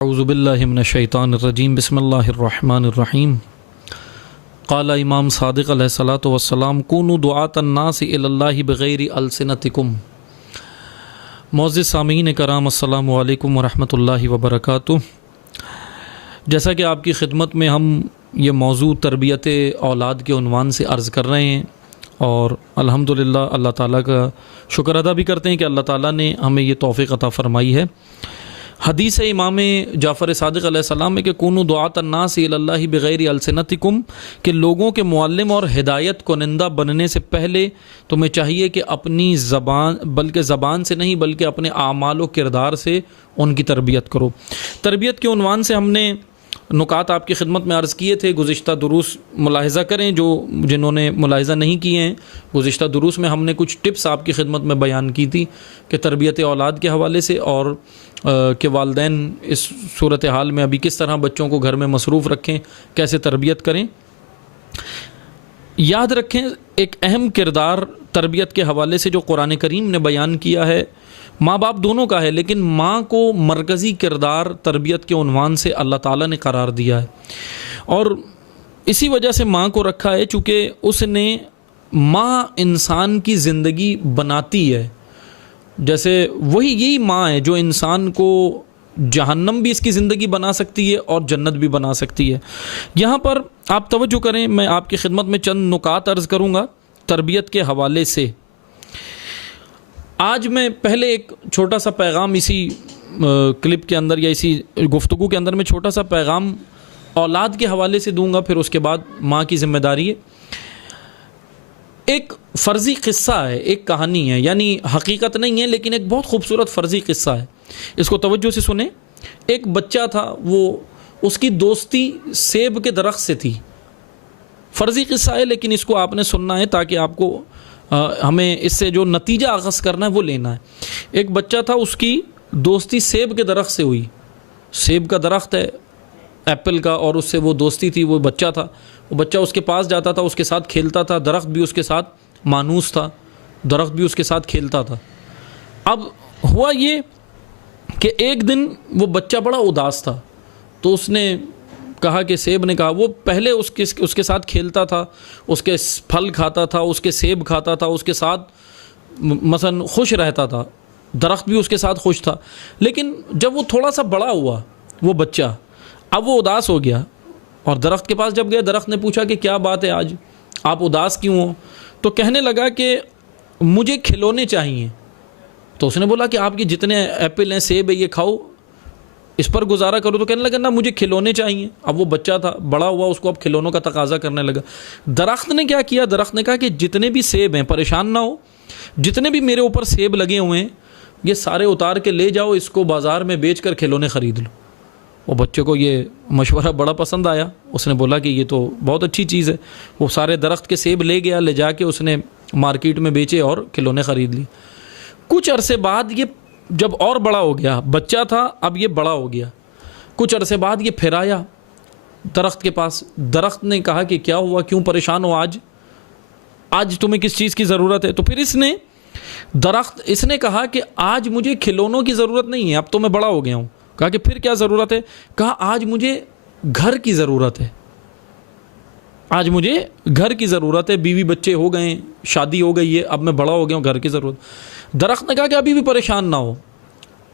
اعوذ باللہ من الشیطان الرجیم بسم اللہ الرحمن الرحیم قال امام صادق علیہ الصلاۃ والسلام کونوا دعاة الناس الی اللہ بغیر السنتکم۔ معزز سامعین کرام السلام علیکم ورحمۃ اللہ وبرکاتہ۔ جیسا کہ آپ کی خدمت میں ہم یہ موضوع تربیت اولاد کے عنوان سے عرض کر رہے ہیں، اور الحمدللہ اللہ تعالیٰ کا شکر ادا بھی کرتے ہیں کہ اللہ تعالیٰ نے ہمیں یہ توفیق عطا فرمائی ہے۔ حدیث امام جعفر صادق علیہ السلام ہے کہ کونوا دعاة الناس الی اللہ بغیر السنتکم، کہ لوگوں کے معلم اور ہدایت کنندہ بننے سے پہلے تمہیں چاہیے کہ اپنی زبان سے نہیں بلکہ اپنے اعمال و کردار سے ان کی تربیت کرو۔ تربیت کے عنوان سے ہم نے نکات آپ کی خدمت میں عرض کیے تھے، گزشتہ دروس ملاحظہ کریں جنہوں نے ملاحظہ نہیں کیے ہیں۔ گزشتہ دروس میں ہم نے کچھ ٹپس آپ کی خدمت میں بیان کی تھی کہ تربیت اولاد کے حوالے سے، اور کہ والدین اس صورتحال میں ابھی کس طرح بچوں کو گھر میں مصروف رکھیں، کیسے تربیت کریں۔ یاد رکھیں ایک اہم کردار تربیت کے حوالے سے جو قرآن کریم نے بیان کیا ہے، ماں باپ دونوں کا ہے، لیکن ماں کو مرکزی کردار تربیت کے عنوان سے اللہ تعالیٰ نے قرار دیا ہے، اور اسی وجہ سے ماں کو رکھا ہے چونکہ اس نے ماں انسان کی زندگی بناتی ہے۔ جیسے یہی ماں ہے جو انسان کو جہنم بھی اس کی زندگی بنا سکتی ہے اور جنت بھی بنا سکتی ہے۔ یہاں پر آپ توجہ کریں، میں آپ کی خدمت میں چند نکات عرض کروں گا تربیت کے حوالے سے۔ آج میں پہلے ایک چھوٹا سا پیغام اسی کلپ کے اندر یا اسی گفتگو کے اندر میں چھوٹا سا پیغام اولاد کے حوالے سے دوں گا، پھر اس کے بعد ماں کی ذمہ داری ہے۔ ایک فرضی قصہ ہے، ایک کہانی ہے، یعنی حقیقت نہیں ہے لیکن ایک بہت خوبصورت فرضی قصہ ہے، اس کو توجہ سے سنیں۔ ایک بچہ تھا، اس کی دوستی سیب کے درخت سے تھی۔ فرضی قصہ ہے لیکن اس کو آپ نے سننا ہے تاکہ آپ کو ہمیں اس سے جو نتیجہ اخذ کرنا ہے وہ لینا ہے۔ ایک بچہ تھا، اس کی دوستی سیب کے درخت سے ہوئی۔ سیب کا درخت ہے ایپل کا، اور اس سے وہ دوستی تھی، وہ بچہ تھا، وہ بچہ اس کے پاس جاتا تھا، اس کے ساتھ کھیلتا تھا، درخت بھی اس کے ساتھ مانوس تھا، درخت بھی اس کے ساتھ کھیلتا تھا۔ اب ہوا یہ کہ ایک دن وہ بچہ بڑا اداس تھا، تو اس نے کہا کہ سیب نے کہا، وہ پہلے اس کے ساتھ کھیلتا تھا، اس کے پھل کھاتا تھا، اس کے سیب کھاتا تھا، اس کے ساتھ مثلا خوش رہتا تھا، درخت بھی اس کے ساتھ خوش تھا، لیکن جب وہ تھوڑا سا بڑا ہوا وہ بچہ، اب وہ اداس ہو گیا، اور درخت کے پاس جب گیا، درخت نے پوچھا کہ کیا بات ہے آج آپ اداس کیوں ہو؟ تو کہنے لگا کہ مجھے کھلونے چاہیے۔ تو اس نے بولا کہ آپ کے جتنے ایپل ہیں، سیب ہے، یہ کھاؤ، اس پر گزارا کرو۔ تو کہنے لگا نا، مجھے کھلونے چاہیے۔ اب وہ بچہ تھا، بڑا ہوا، اس کو اب کھلونوں کا تقاضا کرنے لگا۔ درخت نے کیا کیا؟ درخت نے کہا کہ جتنے بھی سیب ہیں پریشان نہ ہو، جتنے بھی میرے اوپر سیب لگے ہوئے ہیں یہ سارے اتار کے لے جاؤ، اس کو بازار میں بیچ کر کھلونے خرید لو۔ وہ بچے کو یہ مشورہ بڑا پسند آیا، اس نے بولا کہ یہ تو بہت اچھی چیز ہے۔ وہ سارے درخت کے سیب لے گیا، لے جا کے اس نے مارکیٹ میں بیچے اور کھلونے خرید لی۔ کچھ عرصے بعد یہ جب اور بڑا ہو گیا، بچہ تھا اب یہ بڑا ہو گیا، کچھ عرصے بعد یہ پھر آیا درخت کے پاس۔ درخت نے کہا کہ کیا ہوا، کیوں پریشان ہو آج تمہیں کس چیز کی ضرورت ہے؟ تو پھر اس نے کہا کہ آج مجھے کھلونوں کی ضرورت نہیں ہے، اب تو میں بڑا ہو گیا ہوں۔ کہا کہ پھر کیا ضرورت ہے؟ کہا آج مجھے گھر کی ضرورت ہے، آج مجھے گھر کی ضرورت ہے، بیوی بچے ہو گئے، شادی ہو گئی ہے، اب میں بڑا ہو گیا ہوں، گھر کی ضرورت۔ درخت نے کہا کہ ابھی بھی پریشان نہ ہو،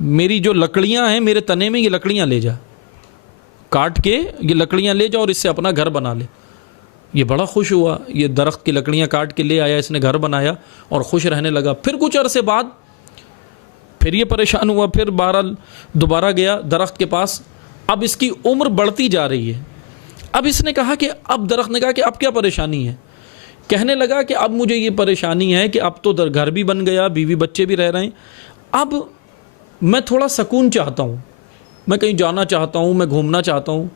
میری جو لکڑیاں ہیں میرے تنے میں، یہ لکڑیاں لے جا، کاٹ کے یہ لکڑیاں لے جا اور اس سے اپنا گھر بنا لے۔ یہ بڑا خوش ہوا، یہ درخت کی لکڑیاں کاٹ کے لے آیا، اس نے گھر بنایا اور خوش رہنے لگا۔ پھر کچھ عرصے بعد پھر یہ پریشان ہوا، پھر بہرحال دوبارہ گیا درخت کے پاس۔ اب اس کی عمر بڑھتی جا رہی ہے، اب اس نے کہا کہ اب درخت نے کہا کہ اب کیا پریشانی ہے؟ کہنے لگا کہ اب مجھے یہ پریشانی ہے کہ اب تو گھر بھی بن گیا، بیوی بچے بھی رہ رہے ہیں، اب میں تھوڑا سکون چاہتا ہوں، میں کہیں جانا چاہتا ہوں، میں گھومنا چاہتا ہوں۔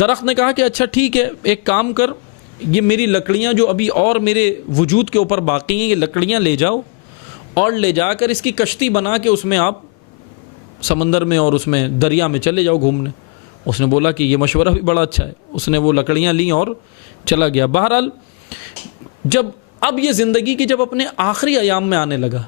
درخت نے کہا کہ اچھا ٹھیک ہے، ایک کام کر، یہ میری لکڑیاں جو ابھی اور میرے وجود کے اوپر باقی ہیں، یہ لکڑیاں لے جاؤ اور لے جا کر اس کی کشتی بنا کے اس میں آپ سمندر میں اور اس میں دریا میں چلے جاؤ گھومنے۔ اس نے بولا کہ یہ مشورہ بھی بڑا اچھا ہے۔ اس نے وہ لکڑیاں لیں اور چلا گیا۔ بہرحال اب یہ زندگی کی جب اپنے آخری ایام میں آنے لگا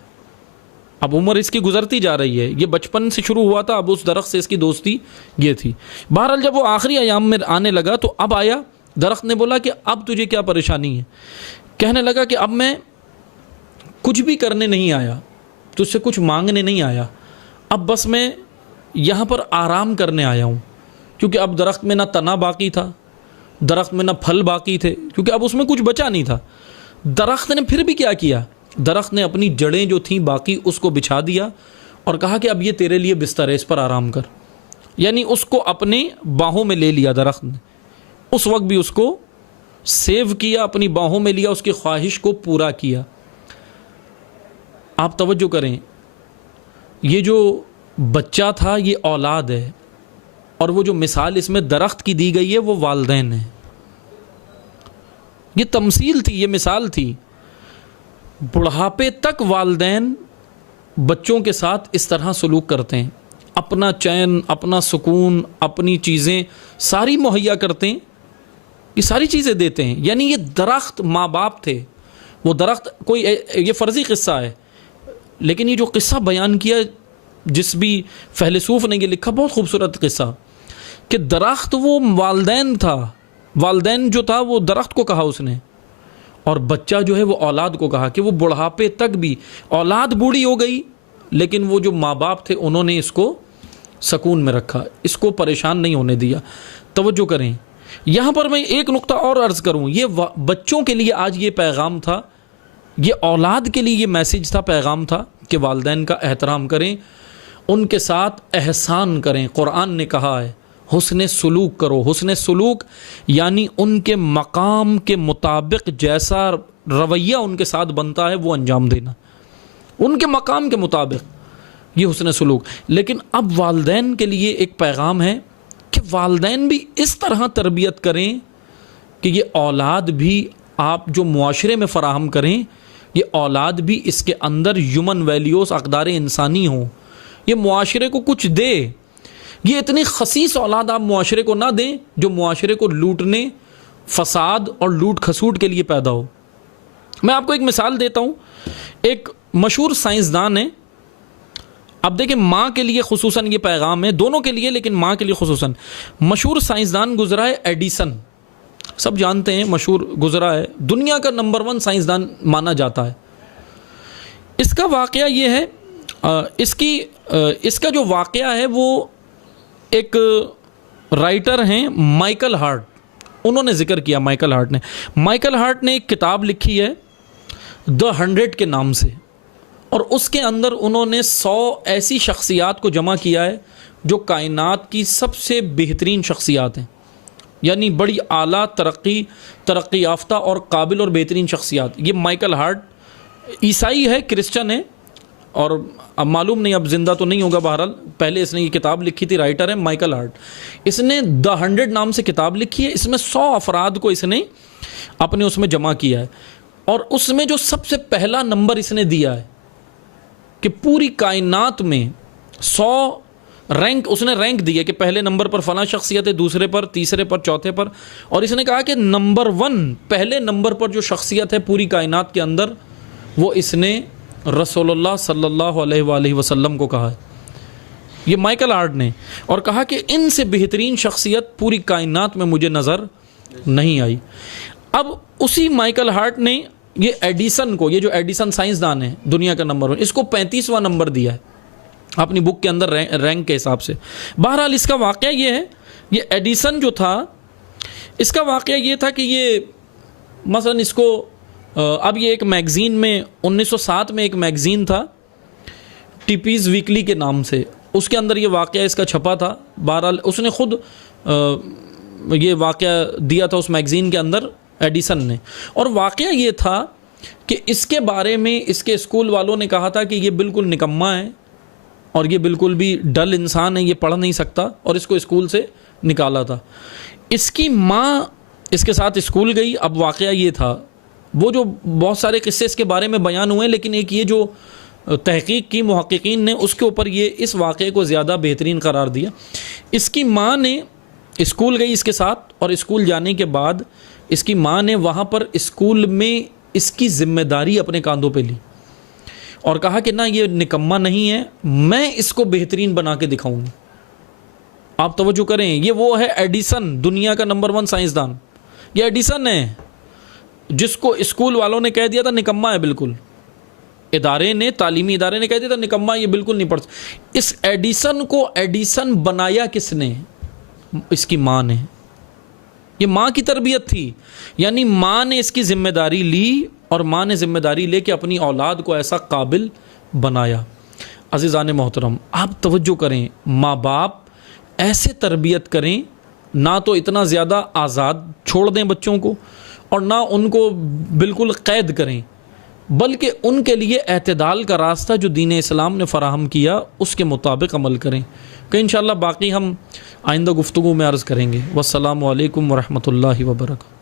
اب عمر اس کی گزرتی جا رہی ہے، یہ بچپن سے شروع ہوا تھا، اب اس درخت سے اس کی دوستی یہ تھی۔ بہرحال جب وہ آخری ایام میں آنے لگا تو اب آیا، درخت نے بولا کہ اب تجھے کیا پریشانی ہے؟ کہنے لگا کہ اب میں کچھ بھی کرنے نہیں آیا، تجھ سے کچھ مانگنے نہیں آیا، اب بس میں یہاں پر آرام کرنے آیا ہوں، کیونکہ اب درخت میں نہ تنا باقی تھا، درخت میں نہ پھل باقی تھے، کیونکہ اب اس میں کچھ بچا نہیں تھا۔ درخت نے پھر بھی کیا کیا؟ درخت نے اپنی جڑیں جو تھیں باقی اس کو بچھا دیا اور کہا کہ اب یہ تیرے لیے بستر ہے، اس پر آرام کر، یعنی اس کو اپنے باہوں میں لے لیا درخت نے۔ اس وقت بھی اس کو سیو کیا، اپنی باہوں میں لیا، اس کی خواہش کو پورا کیا۔ آپ توجہ کریں، یہ جو بچہ تھا یہ اولاد ہے، اور وہ جو مثال اس میں درخت کی دی گئی ہے وہ والدین ہیں۔ یہ تمثیل تھی، یہ مثال تھی۔ بڑھاپے تک والدین بچوں کے ساتھ اس طرح سلوک کرتے ہیں، اپنا چین، اپنا سکون، اپنی چیزیں ساری مہیا کرتے ہیں، یہ ساری چیزیں دیتے ہیں۔ یعنی یہ درخت ماں باپ تھے، وہ درخت کوئی یہ فرضی قصہ ہے، لیکن یہ جو قصہ بیان کیا جس بھی فیلسوف نے یہ لکھا، بہت خوبصورت قصہ، کہ درخت وہ والدین تھا، والدین جو تھا وہ درخت کو کہا اس نے، اور بچہ جو ہے وہ اولاد کو کہا، کہ وہ بڑھاپے تک بھی، اولاد بوڑھی ہو گئی لیکن وہ جو ماں باپ تھے انہوں نے اس کو سکون میں رکھا، اس کو پریشان نہیں ہونے دیا۔ توجہ کریں، یہاں پر میں ایک نقطہ اور عرض کروں، یہ بچوں کے لیے آج یہ پیغام تھا، یہ اولاد کے لیے یہ میسیج تھا، پیغام تھا کہ والدین کا احترام کریں، ان کے ساتھ احسان کریں۔ قرآن نے کہا ہے حسن سلوک کرو۔ حسن سلوک یعنی ان کے مقام کے مطابق جیسا رویہ ان کے ساتھ بنتا ہے وہ انجام دینا، ان کے مقام کے مطابق، یہ حسن سلوک۔ لیکن اب والدین کے لیے ایک پیغام ہے کہ والدین بھی اس طرح تربیت کریں کہ یہ اولاد بھی آپ جو معاشرے میں فراہم کریں، یہ اولاد بھی اس کے اندر ہیومن ویلیوز، اقدار انسانی ہوں، یہ معاشرے کو کچھ دے۔ یہ اتنی خسیس اولاد آپ معاشرے کو نہ دیں جو معاشرے کو لوٹنے، فساد اور لوٹ کھسوٹ کے لیے پیدا ہو۔ میں آپ کو ایک مثال دیتا ہوں، ایک مشہور سائنسدان ہے، اب دیکھیں ماں کے لیے خصوصاً یہ پیغام ہے، دونوں کے لیے لیکن ماں کے لیے خصوصاً۔ مشہور سائنسدان گزرا ہے ایڈیسن، سب جانتے ہیں، مشہور گزرا ہے، دنیا کا نمبر 1 سائنسدان مانا جاتا ہے۔ اس کا واقعہ یہ ہے، اس کا جو واقعہ ہے وہ ایک رائٹر ہیں مائیکل ہارٹ، انہوں نے ذکر کیا۔ مائیکل ہارٹ نے ایک کتاب لکھی ہے دی 100 کے نام سے، اور اس کے اندر انہوں نے 100 ایسی شخصیات کو جمع کیا ہے جو کائنات کی سب سے بہترین شخصیات ہیں، یعنی بڑی اعلیٰ ترقی یافتہ اور قابل اور بہترین شخصیات۔ یہ مائیکل ہارٹ عیسائی ہے، کرسچن ہے، اور اب معلوم نہیں اب زندہ تو نہیں ہوگا، بہرحال پہلے اس نے یہ کتاب لکھی تھی، رائٹر ہے مائیکل ہارٹ۔ اس نے دی 100 نام سے کتاب لکھی ہے، اس میں 100 افراد کو اس نے اپنے اس میں جمع کیا ہے، اور اس میں جو سب سے پہلا نمبر اس نے دیا ہے کہ پوری کائنات میں 100 رینک، اس نے رینک دی ہے کہ پہلے نمبر پر فلاں شخصیت ہے، دوسرے پر، تیسرے پر، چوتھے پر، اور اس نے کہا کہ نمبر 1 پہلے نمبر پر جو شخصیت ہے پوری کائنات کے اندر، وہ اس نے رسول اللہ صلی اللہ علیہ وآلہ وسلم کو کہا ہے، یہ مائیکل ہارٹ نے، اور کہا کہ ان سے بہترین شخصیت پوری کائنات میں مجھے نظر نہیں آئی۔ اب اسی مائیکل ہارٹ نے یہ ایڈیسن کو، یہ جو ایڈیسن سائنسدان ہے دنیا کا نمبر 1، اس کو 35واں نمبر دیا ہے اپنی بک کے اندر رینک کے حساب سے۔ بہرحال اس کا واقعہ یہ ہے، یہ ایڈیسن جو تھا، اس کا واقعہ یہ تھا کہ یہ مثلا اس کو اب یہ ایک میگزین میں 1907 میں ایک میگزین تھا ٹیپیز ویکلی کے نام سے، اس کے اندر یہ واقعہ اس کا چھپا تھا۔ بہرحال اس نے خود یہ واقعہ دیا تھا اس میگزین کے اندر ایڈیسن نے، اور واقعہ یہ تھا کہ اس کے بارے میں اس کے اسکول والوں نے کہا تھا کہ یہ بالکل نکما ہے اور یہ بالکل بھی ڈل انسان ہے، یہ پڑھ نہیں سکتا، اور اس کو اسکول سے نکالا تھا۔ اس کی ماں اس کے ساتھ اسکول گئی۔ اب واقعہ یہ تھا، وہ جو بہت سارے قصے اس کے بارے میں بیان ہوئے، لیکن ایک یہ جو تحقیق کی محققین نے اس کے اوپر یہ اس واقعے کو زیادہ بہترین قرار دیا۔ اس کی ماں نے اسکول گئی اس کے ساتھ، اور اسکول جانے کے بعد اس کی ماں نے وہاں پر اسکول میں اس کی ذمہ داری اپنے کاندھوں پہ لی، اور کہا کہ نہ یہ نکما نہیں ہے، میں اس کو بہترین بنا کے دکھاؤں گی۔ آپ توجہ کریں، یہ وہ ہے ایڈیسن، دنیا کا نمبر 1 سائنسدان، یہ ایڈیسن ہے جس کو اسکول والوں نے کہہ دیا تھا نکما ہے بالکل، ادارے نے، تعلیمی ادارے نے کہہ دیا تھا نکما، یہ بالکل نہیں پڑھ۔ اس ایڈیسن کو ایڈیسن بنایا کس نے؟ اس کی ماں نے۔ یہ ماں کی تربیت تھی، یعنی ماں نے اس کی ذمہ داری لی، اور ماں نے ذمہ داری لے کے اپنی اولاد کو ایسا قابل بنایا۔ عزیزان محترم، آپ توجہ کریں، ماں باپ ایسے تربیت کریں، نہ تو اتنا زیادہ آزاد چھوڑ دیں بچوں کو، اور نہ ان کو بالکل قید کریں، بلکہ ان کے لیے اعتدال کا راستہ جو دین اسلام نے فراہم کیا اس کے مطابق عمل کریں، کہ انشاءاللہ باقی ہم آئندہ گفتگو میں عرض کریں گے۔ والسلام علیکم ورحمۃ اللہ وبرکاتہ۔